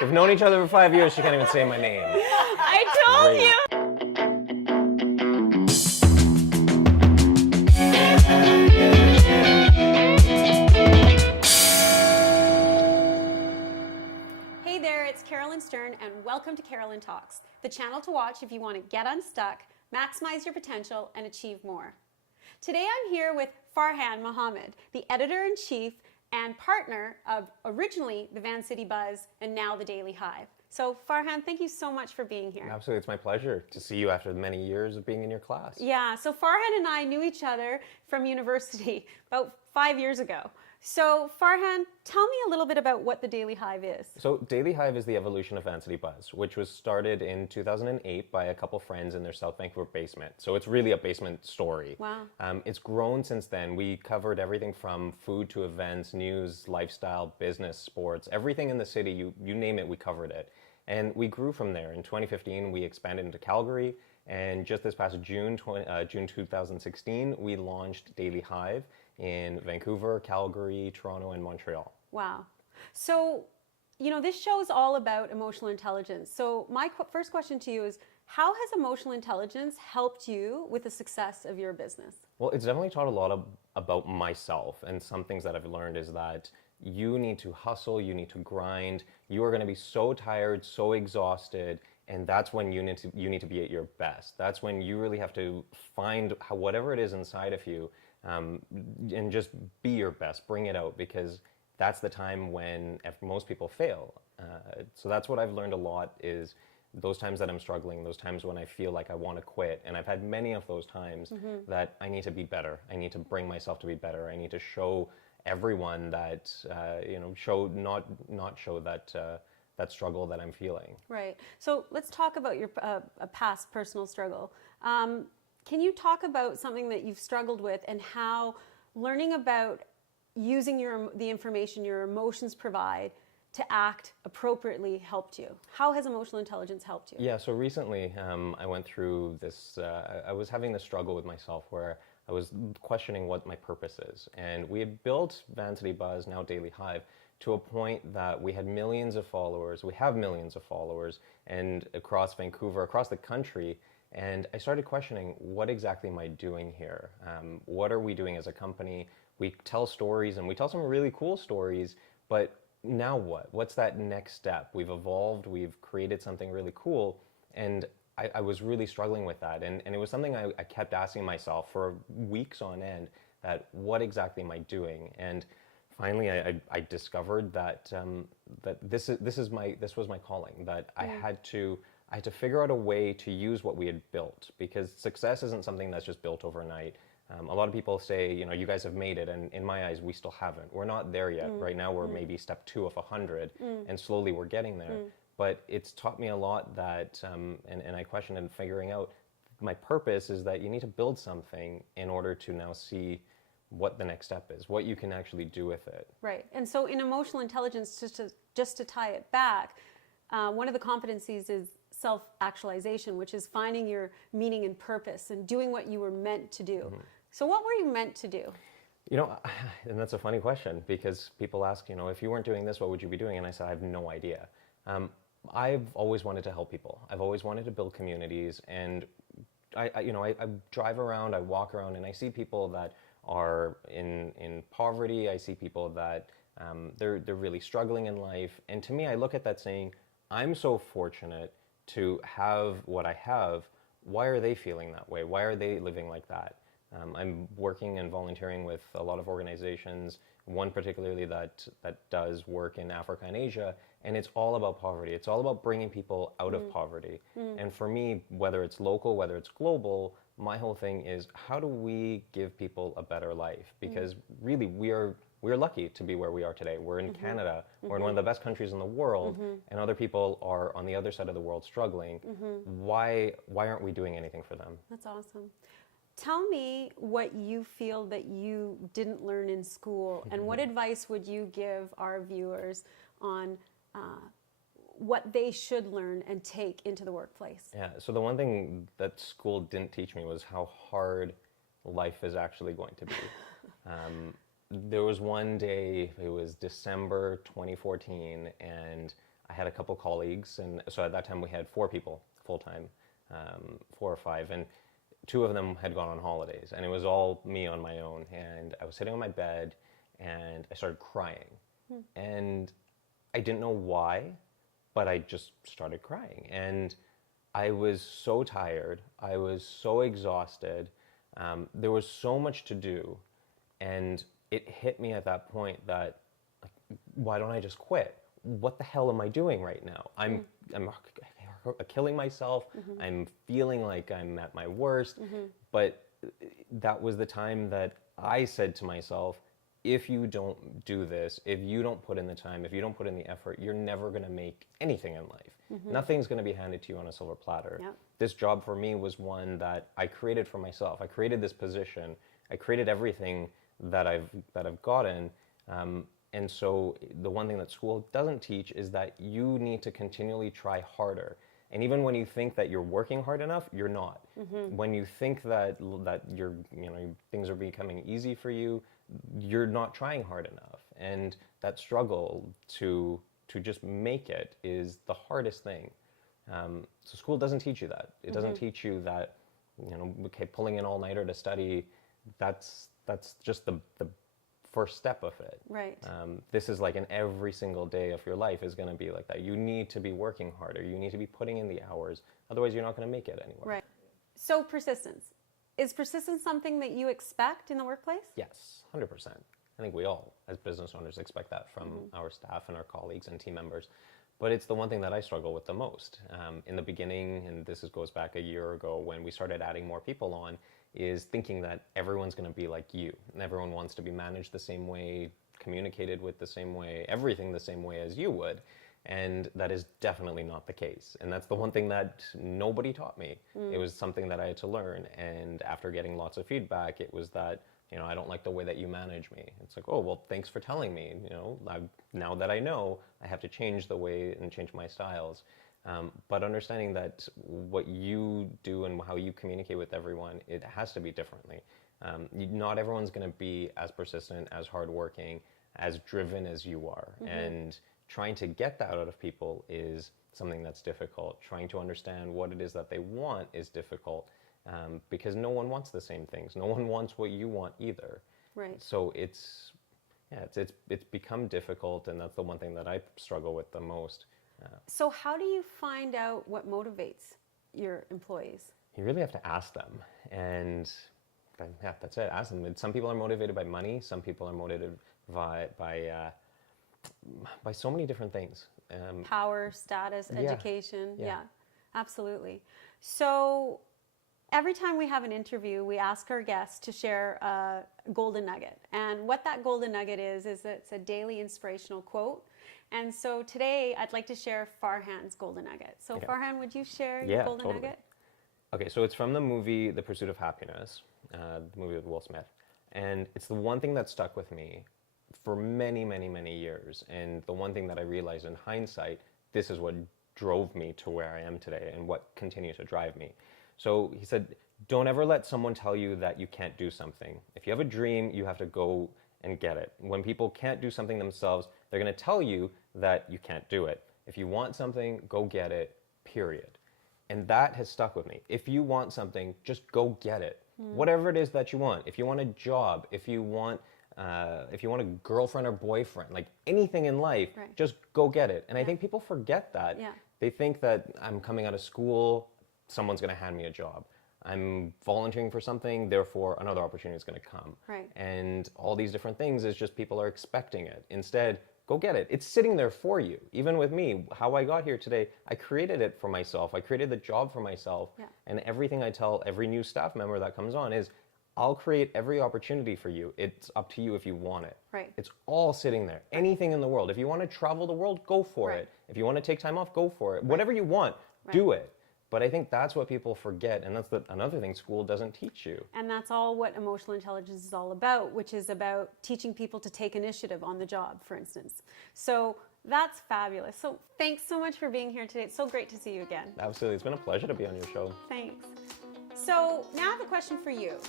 We've known each other for 5 years. She can't even say my name. I told Great. you. Hey there, it's Carolyn Stern, and welcome to Carolyn Talks, the channel to watch if you want to get unstuck, maximize your potential, and achieve more. Today I'm here with Farhan Mohamed, the editor-in-chief and partner of originally the Vancity Buzz and now the Daily Hive. So Farhan, thank you so much for being here. Absolutely, it's my pleasure to see you after many years of being in your class. Yeah, so Farhan and I knew each other from university about 5 years ago. So Farhan, tell me a little bit about what the Daily Hive is. So Daily Hive is the evolution of Vancity Buzz, which was started in 2008 by a couple friends in their South Vancouver basement. So it's really a basement story. Wow. It's grown since then. We covered everything from food to events, news, lifestyle, business, sports, everything in the city, you name it, we covered it. And we grew from there. In 2015, we expanded into Calgary. And just this past June 2016, we launched Daily Hive in Vancouver, Calgary, Toronto, and Montreal. Wow. So, you know, this show is all about emotional intelligence. So my first question to you is, how has emotional intelligence helped you with the success of your business? Well, it's definitely taught a lot about myself, and some things that I've learned is that you need to hustle, you need to grind, you are going to be so tired, so exhausted, and that's when you need to be at your best. That's when you really have to find whatever it is inside of you, and just be your best, bring it out, because that's the time when most people fail. So that's what I've learned a lot, is those times that I'm struggling, those times when I feel like I want to quit, and I've had many of those times that I need to be better. I need to bring myself to be better. I need to show everyone that, not show that struggle that I'm feeling. Right. So let's talk about your past personal struggle. Can you talk about something that you've struggled with and how learning about using the information your emotions provide to act appropriately helped you? How has emotional intelligence helped you? Yeah, so recently I went through this, I was having this struggle with myself where I was questioning what my purpose is. And we had built Vancity Buzz, now Daily Hive, to a point that we had millions of followers. We have millions of followers, and across Vancouver, across the country. And I started questioning, what exactly am I doing here? What are we doing as a company? We tell stories, and we tell some really cool stories, but now what? What's that next step? We've evolved, we've created something really cool, and I was really struggling with that. And it was something I kept asking myself for weeks on end, that what exactly am I doing? And finally, I discovered that this was my calling. That I had to figure out a way to use what we had built, because success isn't something that's just built overnight. A lot of people say, you guys have made it, and in my eyes, we still haven't. We're not there yet. Right now, we're maybe step 2 of 100, and slowly we're getting there. But it's taught me a lot that, and I questioned and figuring out my purpose is that you need to build something in order to now see what the next step is, what you can actually do with it. Right. And so in emotional intelligence, just to tie it back, one of the competencies is self-actualization, which is finding your meaning and purpose and doing what you were meant to do. So what were you meant to do? And that's a funny question, because people ask, if you weren't doing this, what would you be doing? And I said, I have no idea. I've always wanted to help people. I've always wanted to build communities, and I drive around, I walk around, and I see people that are in poverty. I see people that they're really struggling in life, and to me, I look at that saying, I'm so fortunate to have what I have. Why are they feeling that way? Why are they living like that? I'm working and volunteering with a lot of organizations, one particularly that does work in Africa and Asia, and it's all about poverty. It's all about bringing people out of poverty. And for me, whether it's local, whether it's global, my whole thing is, how do we give people a better life? Because really, we're lucky to be where we are today. We're in Canada. We're in one of the best countries in the world, and other people are on the other side of the world struggling. Why aren't we doing anything for them? That's awesome. Tell me what you feel that you didn't learn in school, and what advice would you give our viewers on what they should learn and take into the workplace? Yeah, so the one thing that school didn't teach me was how hard life is actually going to be. There was one day, it was December 2014, and I had a couple colleagues, and so at that time we had 4 people full-time, 4 or 5, and 2 of them had gone on holidays, and it was all me on my own. And I was sitting on my bed, and I started crying, and I didn't know why, but I just started crying, and I was so tired. I was so exhausted. There was so much to do, and it hit me at that point that, like, why don't I just quit? What the hell am I doing right now? I'm killing myself. I'm feeling like I'm at my worst. But that was the time that I said to myself, if you don't do this, if you don't put in the time, if you don't put in the effort, you're never going to make anything in life. Nothing's going to be handed to you on a silver platter. Yep. This job for me was one that I created for myself. I created this position. I created everything that I've gotten. And so the one thing that school doesn't teach is that you need to continually try harder. And even when you think that you're working hard enough, you're not. When you think that you're, things are becoming easy for you, you're not trying hard enough. And that struggle to just make it is the hardest thing. So school doesn't teach you that. It doesn't teach you that, okay, pulling an all-nighter to study, that's just the first step of it. Right. This is like in every single day of your life is going to be like that. You need to be working harder. You need to be putting in the hours. Otherwise, you're not going to make it anywhere. Right. So persistence. Is persistence something that you expect in the workplace? Yes, 100%. I think we all, as business owners, expect that from our staff and our colleagues and team members. But it's the one thing that I struggle with the most. In the beginning, and goes back a year ago when we started adding more people on, is thinking that everyone's going to be like you. And everyone wants to be managed the same way, communicated with the same way, everything the same way as you would. And that is definitely not the case. And that's the one thing that nobody taught me. It was something that I had to learn. And after getting lots of feedback, it was that, I don't like the way that you manage me. It's like, oh, well, thanks for telling me. Now that I know, I have to change the way and change my styles. But understanding that what you do and how you communicate with everyone, it has to be differently. Not everyone's going to be as persistent, as hardworking, as driven as you are. And trying to get that out of people is something that's difficult. Trying to understand what it is that they want is difficult, because no one wants the same things. No one wants what you want either. Right. So it's become difficult, and that's the one thing that I struggle with the most. So how do you find out what motivates your employees? You really have to ask them, and that's it. Ask them. Some people are motivated by money. Some people are motivated by so many different things. Power, status, education. Yeah. Absolutely. So every time we have an interview, we ask our guests to share a golden nugget. And what that golden nugget is it's a daily inspirational quote. And so today I'd like to share Farhan's golden nugget. So Okay. Farhan, would you share your golden totally. nugget? Okay, so it's from the movie The Pursuit of Happiness, the movie with Will Smith. And it's the one thing that stuck with me for many, many, many years. And the one thing that I realized in hindsight, this is what drove me to where I am today and what continues to drive me. So he said, don't ever let someone tell you that you can't do something. If you have a dream, you have to go and get it. When people can't do something themselves, they're going to tell you that you can't do it. If you want something, go get it, period. And that has stuck with me. If you want something, just go get it. Whatever it is that you want. If you want a job, if you want a girlfriend or boyfriend, like anything in life, Right. just go get it. And I think people forget that. Yeah. They think that I'm coming out of school, someone's going to hand me a job. I'm volunteering for something, therefore another opportunity is going to come. Right. And all these different things is just people are expecting it. Instead, go get it. It's sitting there for you. Even with me, how I got here today, I created it for myself. I created the job for myself. Yeah. And everything I tell every new staff member that comes on is, I'll create every opportunity for you. It's up to you if you want it. Right. It's all sitting there. Anything in the world. If you want to travel the world, go for Right. it. If you want to take time off, go for it. Whatever you want, do it. But I think that's what people forget, and that's another thing school doesn't teach you. And that's all what emotional intelligence is all about, which is about teaching people to take initiative on the job, for instance. So that's fabulous. So thanks so much for being here today. It's so great to see you again. Absolutely. It's been a pleasure to be on your show. Thanks. So now I have a question for you.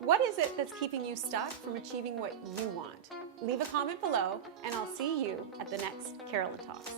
What is it that's keeping you stuck from achieving what you want? Leave a comment below, and I'll see you at the next Carolyn Talks.